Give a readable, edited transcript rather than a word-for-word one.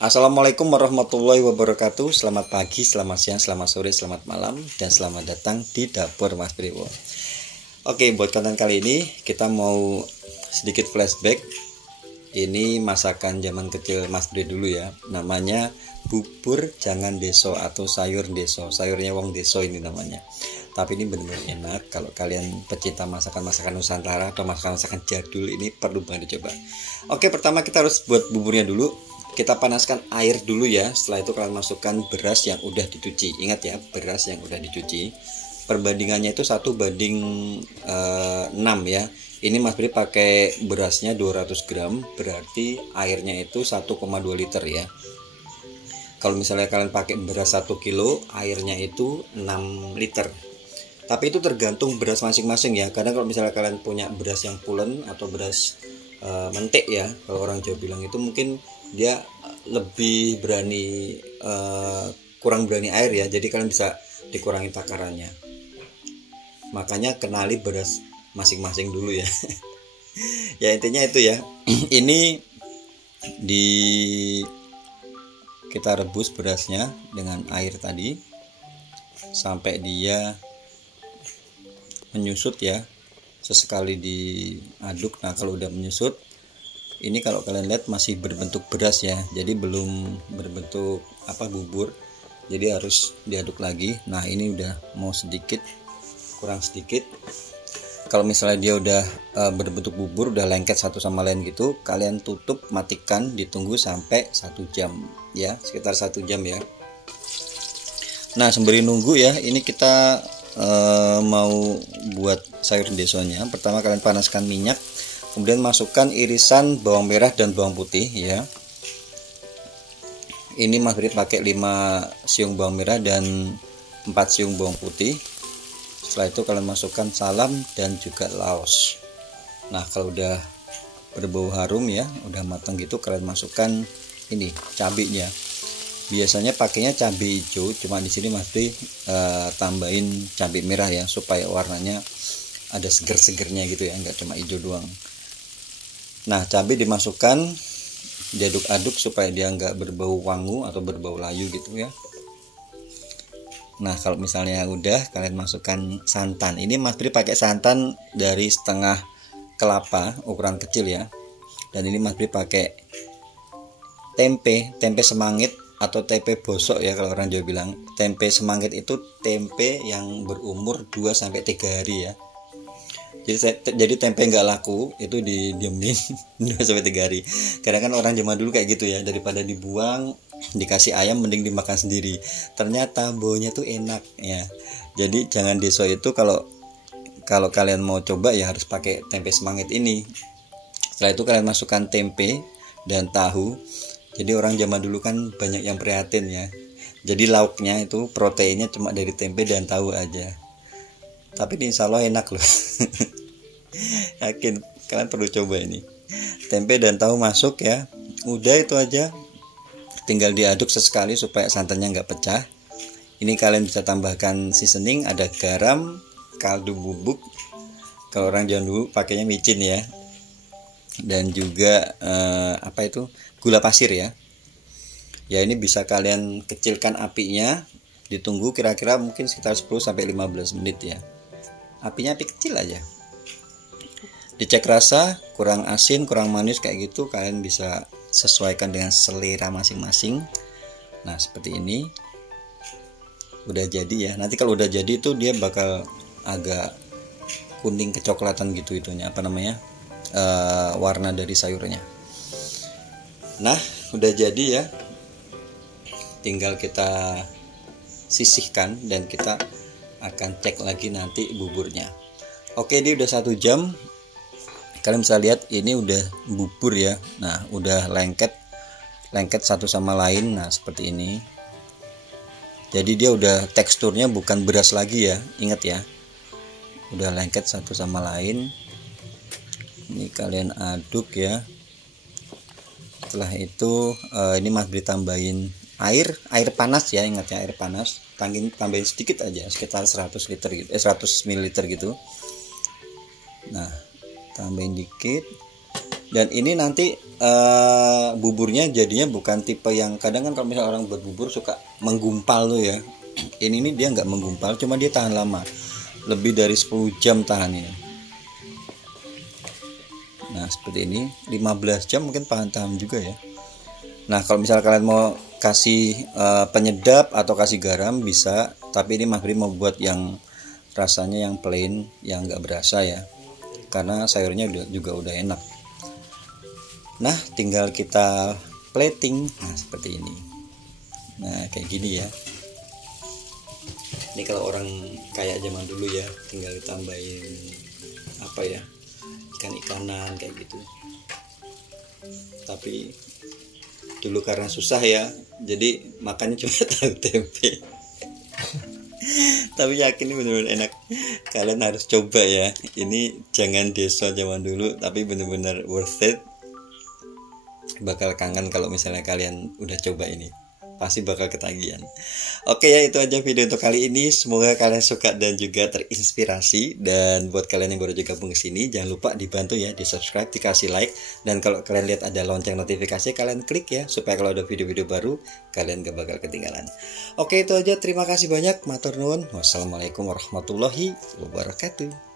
Assalamualaikum warahmatullahi wabarakatuh. Selamat pagi, selamat siang, selamat sore, selamat malam, dan selamat datang di dapur Mas Priwo. Oke, buat konten kali ini kita mau sedikit flashback. Ini masakan zaman kecil Mas Pri dulu ya. Namanya bubur jangan deso atau sayur deso. Sayurnya wong deso ini namanya. Tapi ini benar-benar enak. Kalau kalian pecinta masakan-masakan Nusantara atau masakan-masakan jadul, ini perlu banget dicoba. Oke, pertama kita harus buat buburnya dulu. Kita panaskan air dulu ya. Setelah itu kalian masukkan beras yang udah dicuci. Ingat ya, beras yang udah dicuci. Perbandingannya itu 1:6 ya. Ini Mas Bri pakai berasnya 200 gram, berarti airnya itu 1,2 liter ya. Kalau misalnya kalian pakai beras 1 kilo, airnya itu 6 liter. Tapi itu tergantung beras masing-masing ya. Karena kalau misalnya kalian punya beras yang pulen atau beras mentik ya, kalau orang Jawa bilang itu mungkin dia lebih berani kurang berani air ya. Jadi kalian bisa dikurangi takarannya. Makanya kenali beras masing-masing dulu ya. Ya intinya itu ya. Ini kita rebus berasnya dengan air tadi sampai dia menyusut ya. Sesekali diaduk. Nah, kalau udah menyusut, ini kalau kalian lihat masih berbentuk beras ya. Jadi belum berbentuk bubur. Jadi harus diaduk lagi. Nah, ini udah mau sedikit, kurang sedikit. Kalau misalnya dia udah berbentuk bubur, udah lengket satu sama lain gitu, kalian tutup, matikan, ditunggu sampai 1 jam ya, sekitar 1 jam ya. Nah, sembari nunggu ya, ini kita mau buat sayur desonya. Pertama kalian panaskan minyak, kemudian masukkan irisan bawang merah dan bawang putih ya. Ini Mas Bri pakai 5 siung bawang merah dan 4 siung bawang putih. Setelah itu kalian masukkan salam dan juga laos. Nah, kalau udah berbau harum ya, udah matang gitu, kalian masukkan ini cabenya. Biasanya pakainya cabai hijau, cuma di sini Mas Bri tambahin cabai merah ya, supaya warnanya ada seger-segernya gitu ya, nggak cuma hijau doang. Nah, cabai dimasukkan, diaduk-aduk supaya dia nggak berbau wangu atau berbau layu gitu ya. Nah, kalau misalnya udah, kalian masukkan santan. Ini Mas Bri pakai santan dari setengah kelapa, ukuran kecil ya. Dan ini Mas Bri pakai tempe semangit atau tempe bosok ya, kalau orang Jawa bilang. Tempe semangit itu tempe yang berumur 2-3 hari ya. Jadi tempe nggak laku itu didiemin 2-3 hari. Karena kan orang zaman dulu kayak gitu ya, daripada dibuang dikasih ayam mending dimakan sendiri. Ternyata baunya tuh enak ya. Jadi jangan deso itu, kalau kalian mau coba ya harus pakai tempe semangit ini. Setelah itu kalian masukkan tempe dan tahu. Jadi orang zaman dulu kan banyak yang prihatin ya. Jadi lauknya itu proteinnya cuma dari tempe dan tahu aja. Tapi insya Allah enak loh. Yakin kalian perlu coba ini. Tempe dan tahu masuk ya. Udah itu aja. Tinggal diaduk sesekali supaya santannya nggak pecah. Ini kalian bisa tambahkan seasoning, ada garam, kaldu bubuk. Kalau orang Jawa dulu pakainya micin ya. Dan juga gula pasir ya. Ya, ini bisa kalian kecilkan apinya, ditunggu kira-kira mungkin sekitar 10-15 menit ya. Apinya api kecil aja. Dicek rasa, kurang asin, kurang manis kayak gitu, kalian bisa sesuaikan dengan selera masing-masing. Nah, seperti ini. Udah jadi ya. Nanti kalau udah jadi itu dia bakal agak kuning kecoklatan gitu itunya, warna dari sayurnya. Nah, udah jadi ya. Tinggal kita sisihkan dan kita akan cek lagi nanti buburnya. Oke, ini udah 1 jam. Kalian bisa lihat ini udah bubur ya. Nah, udah lengket satu sama lain. Nah, seperti ini. Jadi dia udah teksturnya bukan beras lagi ya. Ingat ya. Udah lengket satu sama lain. Ini kalian aduk ya. Setelah itu ini Mas Bri tambahin air panas ya, ingat ya, air panas. Tambahin sedikit aja, sekitar 100 ml gitu. Nah, tambahin dikit. Dan ini nanti buburnya jadinya bukan tipe yang kadang kan kalau misalnya orang buat bubur suka menggumpal tuh ya. Ini dia nggak menggumpal, cuma dia tahan lama, lebih dari 10 jam tahannya. Nah seperti ini 15 jam mungkin tahan juga ya. Nah kalau misalnya kalian mau kasih penyedap atau kasih garam bisa, tapi ini Mas Bri mau buat yang rasanya yang plain, yang nggak berasa ya, karena sayurnya juga udah enak. Nah tinggal kita plating, nah seperti ini. Nah kayak gini ya. Ini kalau orang kayak zaman dulu ya, tinggal ditambahin apa ya, ikan-ikanan kayak gitu. Tapi dulu karena susah ya, jadi makannya cuma tahu tempe. Tapi yakin ini benar-benar enak, kalian harus coba ya. Ini jangan desa zaman dulu, tapi benar-benar worth it. Bakal kangen kalau misalnya kalian udah coba ini, pasti bakal ketagihan. Oke ya, itu aja video untuk kali ini. Semoga kalian suka dan juga terinspirasi. Dan buat kalian yang baru juga gabung ke sini, jangan lupa dibantu ya, di subscribe, dikasih like. Dan kalau kalian lihat ada lonceng notifikasi, kalian klik ya, supaya kalau ada video-video baru kalian gak bakal ketinggalan. Oke itu aja, terima kasih banyak, matur nuwun. Wassalamualaikum warahmatullahi wabarakatuh.